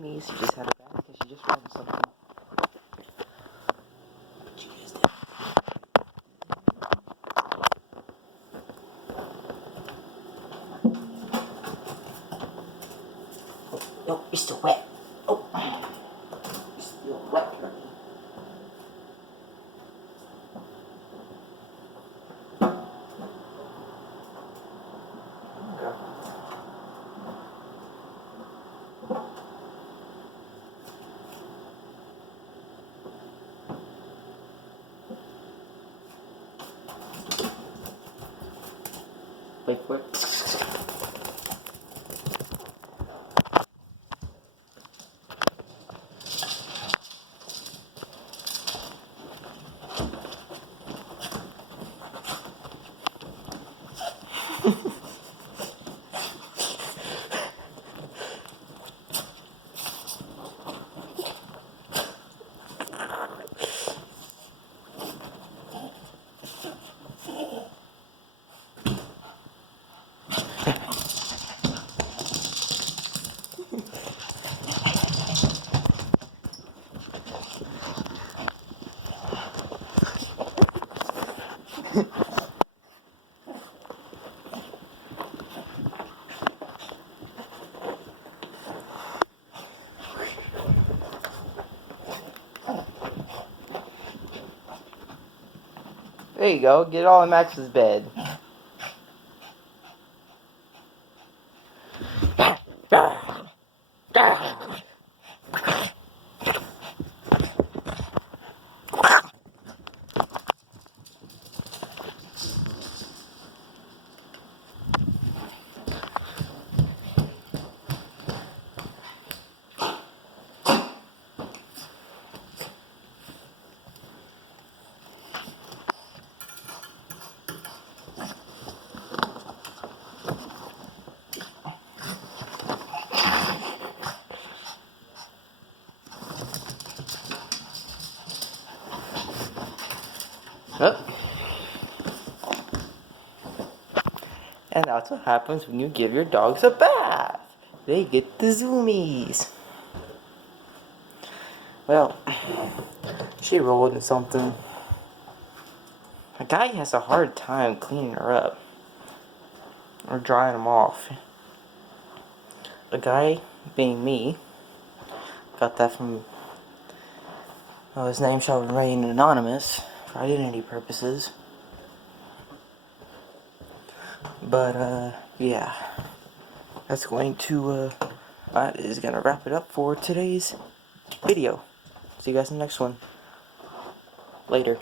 zoomies. She just had a bath because she just ran something. But you guys did. Oh, no, you're still wet. Oh, you're still wet, honey. Wait for it. There you go. Get it all in Max's bed. Up. And that's what happens when you give your dogs a bath. They get the zoomies. Well, she rolled in something. A guy has a hard time cleaning her up or drying them off. A guy, being me, got that from, his name shall remain anonymous for identity purposes. But, yeah. That is gonna wrap it up for today's video. See you guys in the next one. Later.